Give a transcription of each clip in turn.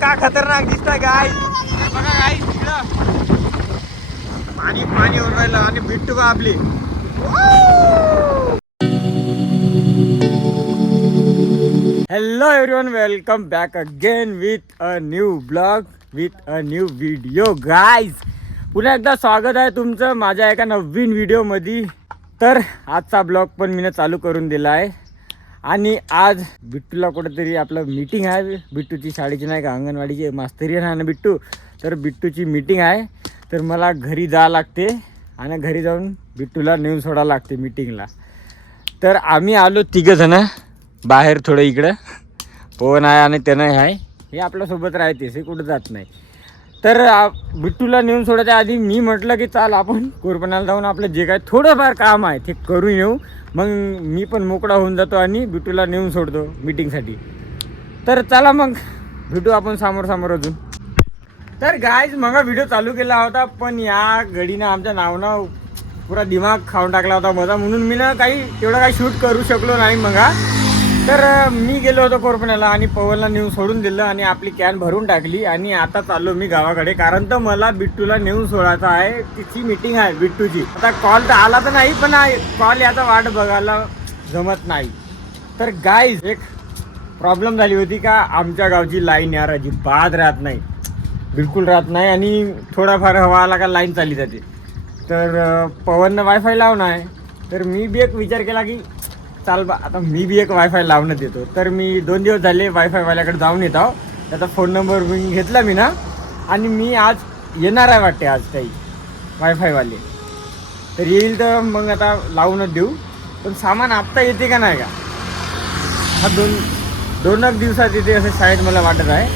का खतरनाक दिसतंय गाईस. बघा गाईस पाणी पाणी होऊन राहिलं आणि बिट्टू का आपली. Hello everyone, welcome back again with a new blog with a new video. Guys पुन्हा एकदा स्वागत आहे तुमचं माझ्या एका नवीन व्हिडिओमध्ये. तर आजचा ब्लॉग पण मी चालू करून दिला आहे आणि आज बिट्टूला कुठेतरी आपलं मीटिंग आहे. बिट्टूची शाळेची नाही का, अंगणवाडीची मास्तरी आहे ना बिट्टू. तर बिट्टूची मीटिंग आहे, तर मला घरी जावं लागते आणि घरी जाऊन बिट्टूला नेऊन सोडावं लागते मीटिंगला. तर आम्ही आलो तिघंजणं बाहेर थोडं इकडं. पवन आहे आणि त्यानं आहे, हे आपल्यासोबत राहतेस, हे कुठं जात नाही. तर बिट्टूला नेऊन सोडायच्या आधी मी म्हटलं की चाल आपण कोरपणाला जाऊन आपलं जे काय थोडंफार काम आहे ते करून येऊ. मग मी पण मोकळा होऊन जातो आणि बिट्टूला नेऊन सोडतो मीटिंगसाठी. तर चला मग भेटू आपण समोर अजून. तर गाईज मग व्हिडिओ चालू केला होता, पण या गडीनं आमच्या नावनं पुरा दिमाग खाऊन टाकला होता माझा, म्हणून मी ना तेवढं काही शूट करू शकलो नाही मग. तर मी गेलो होतो कोरपण्याला आणि पवनला नेऊन सोडून दिलं आणि आपली कॅन भरून टाकली आणि आता चाललो मी गावाकडे, कारण तर मला बिट्टूला नेऊन सोडायचं आहे. तिची मीटिंग आहे बिट्टूची. आता कॉल तर आला तर नाही, पण कॉल याचा वाट बघायला जमत नाही. तर गाईज एक प्रॉब्लेम झाली होती का, आमच्या गावची लाईन यार अजिबात राहत नाही, बिलकुल राहत नाही आणि थोडाफार हवा आला का लाईन चालली जाते. तर पवननं वायफाय लावणं आहे, तर मी बी एक विचार केला की चाल बा आता मी बी एक वायफाय लावण्यात येतो. तर मी 2 दिवस झाले वायफायवाल्याकडे जाऊन येत आहो. त्याचा फोन नंबर मी घेतला मी ना, आणि मी आज येणार आहे वाटते आज काही वायफायवाले. तर येईल तर मग आता लावूनच देऊ. पण सामान आत्ता येते का नाही का, हा दोन दिवसात येते असं शाळेत मला वाटत आहे.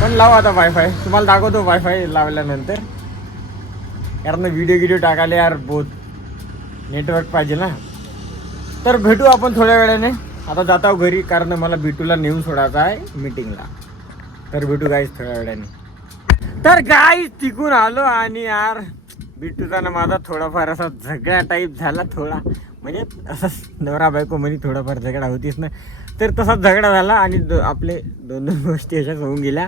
पण लावू आता वायफाय, तुम्हाला दाखवतो वायफाय लावल्यानंतर. कारण व्हिडिओ टाकायला यार बहुत नेटवर्क पाहिजे ना. तर भेटू आपण थोड्या वेळाने. आता जात आहो घरी, कारण मला बिट्टूला नेऊन सोडायचं आहे मीटिंगला. तर भेटू गाईज थोड्या वेळाने. तर गाईज तिकून आलो आणि यार बिट्टूचा ना माझा थोडाफार असा झगडा टाईप झाला. थोडा म्हणजे असंच नवरा बायको मध्ये थोडाफार झगडा होतीच ना. तर तसाच झगडा झाला आणि आपले दोन गोष्टी अशाच होऊन गेल्या.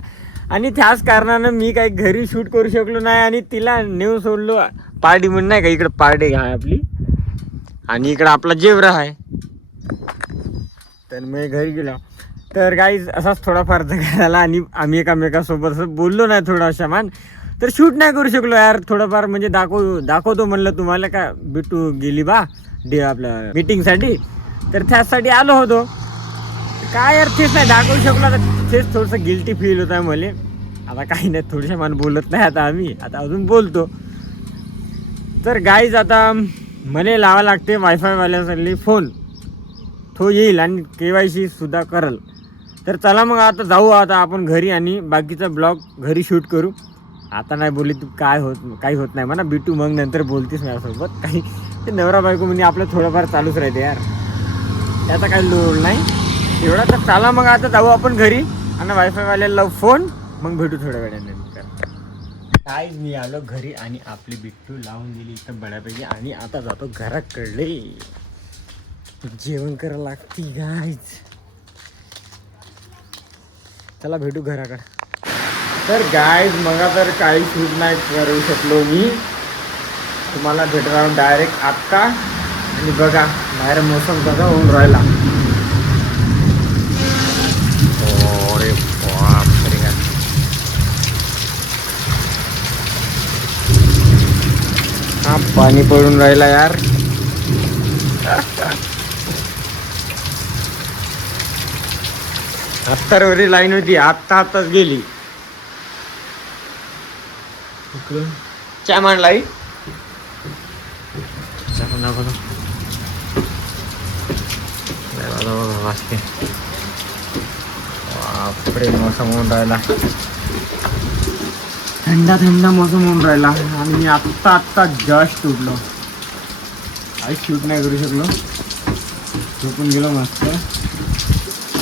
आणि त्याच कारणानं मी काही घरी शूट करू शकलो नाही आणि तिला नेऊन सोडलो. पार्टी म्हणून नाही का, इकडं पार्टी आहे आपली आणि इकडं आपला जेवरा आहे. तर मी घरी गेलो. तर गाईज असाच थोडाफार झगडा झाला आणि आम्ही एकामेकासोबत असं बोललो नाही थोडा सामान. तर शूट नाही करू शकलो यार. थोडंफार म्हणजे दाखवतो म्हणलं तुम्हाला का बिट्टू गेली बा आपल्या मीटिंगसाठी. तर त्यासाठी आलो होतो. काय यार तेच नाही दाखवू शकलो. आता तेच थोडंसं गिल्टी फील होत आहे मला. आता काही नाही, थोडंसं मान बोलत नाही आता आम्ही, आता अजून बोलतो. तर गाईज आता मला लावा लागते वायफायवाल्यासाठी फोन. तो येईल आणि KYC सुद्धा करल. तर चला मग आता जाऊ आता आपण घरी आणि बाकीचा ब्लॉग घरी शूट करू. आता नाही बोलली तू काही होत नाही म्हणा बिट्टू, मग नंतर बोलतीस माझ्यासोबत काही. ते नवरा बायको म्हणजे आपलं थोडंफार चालूच राहते यार, त्याचा काही लोड नाही एवढा. तर चला मग आता जाऊ आपण घरी आणि वायफायवाल्याला लावू फोन, मग भेटू थोड्या वेळानंतर. काय मी आलो घरी आणि आपली बिट्टू लावून दिली इथं बऱ्यापैकी आणि आता जातो घराकडे. जेवण करायला लागते गाईज. चला भेटू घराकडे. तर गाईज मग तर काही शूट नाही करू शकलो मी. तुम्हाला भेटणार डायरेक्ट आत्ता. आणि बघा बाहेर मोसम कसा होऊन राहिला. अरे बापरे, हा पाणी पडून राहिला यार. अत्तरवरी लाईन होती, आत्ताच गेली. चहा मांडलाई वाजते. बापरे मोसम होऊन राहिला, थंडा मोसम होऊन राहिला आणि मी आत्ता जस्ट उठलो. काही शूट नाही करू शकलो, झोपून गेलो मस्त.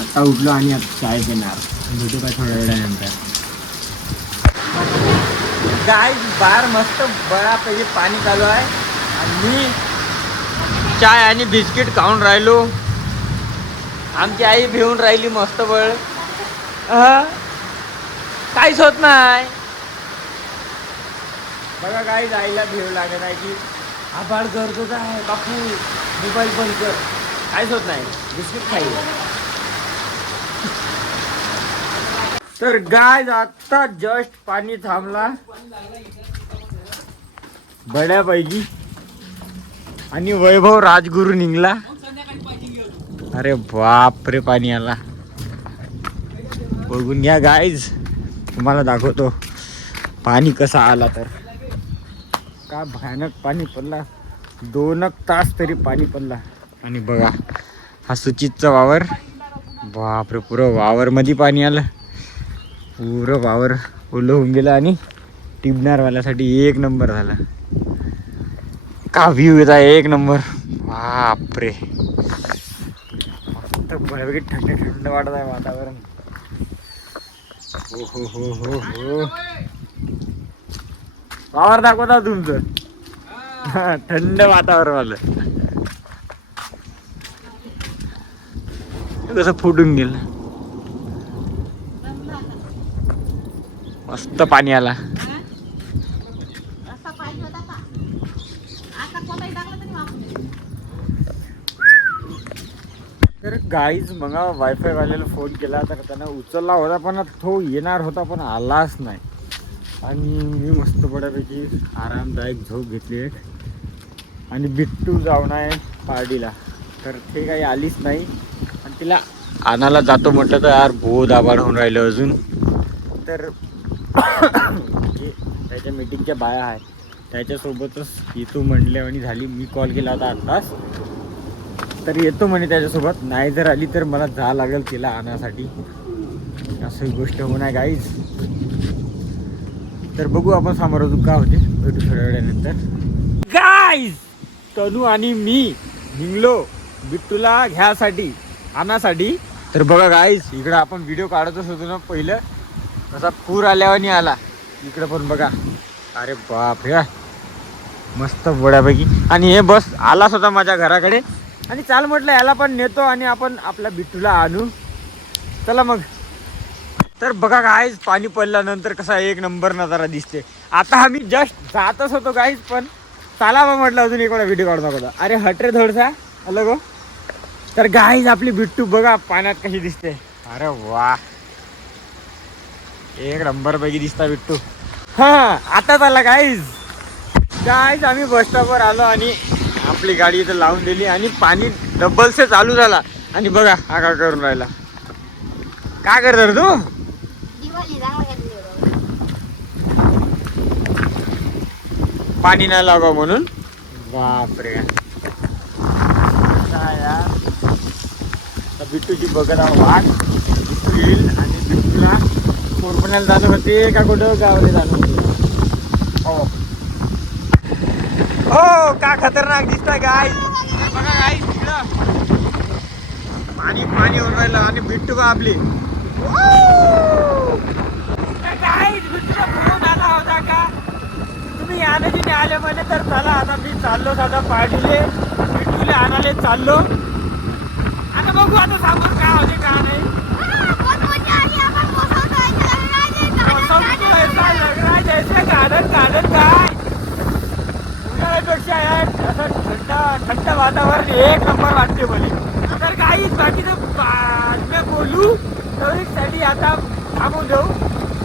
आत्ता उठलो आणि आता चाय पिणार. भेटू काय थोड्या वेळानंतर. गाय बाहेर मस्त बऱ्यापैकी पाणी चालू आहे आणि मी चाय आणि बिस्किट खाऊन राहिलो. आमची आई भिवून राहिली मस्त बळ. काहीच होत नाही. बघा काही आईला भेव लागत आहे की आभाळ करतोच आहे बापू, मोबाईल बंद कर. काहीच होत नाही, बिस्किट खाई. तर गाय आता जस्ट पाणी थांबला बड्यापैकी आणि वैभव राजगुरू निघला. अरे बाप रे, पाणी आला. बघून घ्या गाईज, तुम्हाला दाखवतो पाणी कसा आला. तर का भयानक पाणी पडला, 2 तास तरी पाणी पडला. आणि बघा हा सुचितचा वावर, बापरे पुरं वावर मध्ये पाणी आलं. पुरं वावर ओलं होऊन गेलं आणि टिबणारवाल्यासाठी एक नंबर झाला. का व्ह्यू येत आहे, एक नंबर. बापरे मस्त बऱ्यापैकी थंड थंड वाटत आहे वातावरण. हो हो हो हो हो, वावर दाखवता तुमचं. थंड वातावरण आलं, कसं फुटून गेलं. मस्त पाणी आला. तर गाईज मग वायफाय वाल्याला फोन केला तर त्यानं उचलला होता, पण तो येणार होता पण आलाच नाही. आणि मी मस्त बऱ्यापैकी आरामदायक झोप घेतली आहे. आणि बिट्टू जाऊन आहे पार्टीला, तर ते काही आलीच नाही. आणि तिला आणायला जातो म्हटलं तर यार बहुत आभाळ होऊन राहिलं अजून. तर त्याच्या मीटिंगच्या बाया आहे त्याच्यासोबतच येतो म्हणले आणि झाली. मी कॉल केला होता आत्ताच, तर येतो म्हणे त्याच्यासोबत. नाही जर आली तर मला जा लागेल तिला आणण्यासाठी. असं गोष्ट होणार गाईज. तर बघू आपण समोर अजून का होते, भेटू थोड्या वेळानंतर. गाईज तनू आणि मी निघलो बिट्टूला घ्यासाठी, आणण्यासाठी. तर बघा गाईज, इकडं आपण व्हिडिओ काढतच होतो ना पहिलं, तसा पूर आल्यावानी आला इकडं पण बघा. अरे बाप रे, मस्त बड्यापैकी. आणि हे बस आलाच होता माझ्या घराकडे आणि चाल म्हटलं याला पण नेतो आणि आपण आपल्या बिट्टूला आणू. चला मग. तर बघा गाईज, पाणी पडल्यानंतर कसा एक नंबर नजारा दिसते. आता आम्ही जस्ट जातच होतो गाईज, पण चला मग म्हटलं अजून एक वेळा व्हिडिओ काढू नका. अरे हट रे थोडसा अलग हो. तर गाईज आपली बिट्टू बघा पाण्यात कशी दिसते. अरे वा, एक नंबर पैकी दिसता बिट्टू. हा आताच आला गाईज. गाईज आम्ही बस स्टॉपवर आलो आणि आपली गाडी इथं लावून दिली आणि पाणी डबल से चालू झाला. आणि बघा हा काय करून राहिला. काय करतो रे तू? पाणी नाही लागावं म्हणून. बापरे यार, बिट्टूची बघत आहो वाट. बिट्टू येईल आणि बिट्टूला कोरपण्याला जाणं होते का कुठं गावाला जाणं होते. हो हो, का खतरनाक दिसतंय गाईज. बघा गाईज तिकडं पाणी पाणी होऊन राहिलं आणि बिट्टू का आपली. गाईज बिट्टूला फोन आला होता का तुम्ही आले की नाही आले म्हणे. तर चला आता मी चाललो साधा पार्टीले, बिट्टूला आणायला चाललो. आता बघू आता सामोर काय होते का नाही. उन्हाळ्यापेक्षा असं थंड वातावरण एक नंबर वाटते मला. तर काहीच बाकीचं बातम्या बोलू साठी आता थांबून देऊ,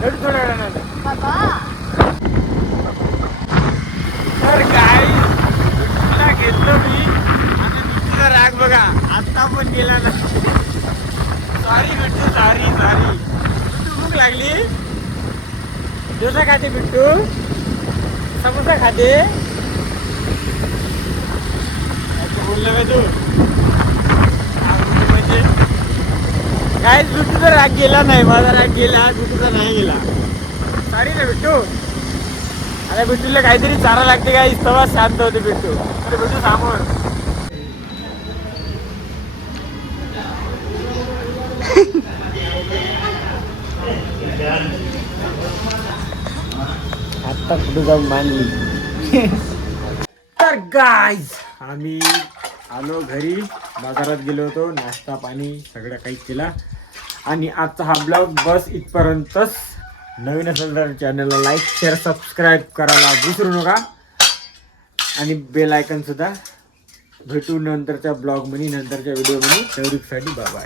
भेटू थोड्या वेळानंतर. तर काही तुला घेतलं मी आणि तुझा राग बघा आता पण गेला ना. Sorry Bittu, sorry sorry. Bittu भूक लागली, डोसा खाते बिट्टू, समोसा खाते. बोललं का तू म्हणजे काय. बिट्टूचा राग गेला नाही, माझा राग गेला, बिट्टूचा नाही गेला. सॉरी ना बिट्टू. अरे बिट्टूला काहीतरी चारा लागते काय, तेव्हा शांत होते बिट्टू. अरे बिट्टू समोर. आता कुठे जाऊन मानली. तर गाईज आम्ही आलो घरी, बाजारात गेलो होतो, नाश्ता पाणी सगळं काही केला आणि आजचा हा ब्लॉग बस इथपर्यंतच. नवीन असेल तर चॅनलला लाईक शेअर सबस्क्राईब करायला विसरू नका आणि बेल आयकन सुद्धा. भेटू नंतरच्या ब्लॉगमध्ये, नंतरच्या व्हिडिओमध्ये. तेवढीसाठी बाय बाय.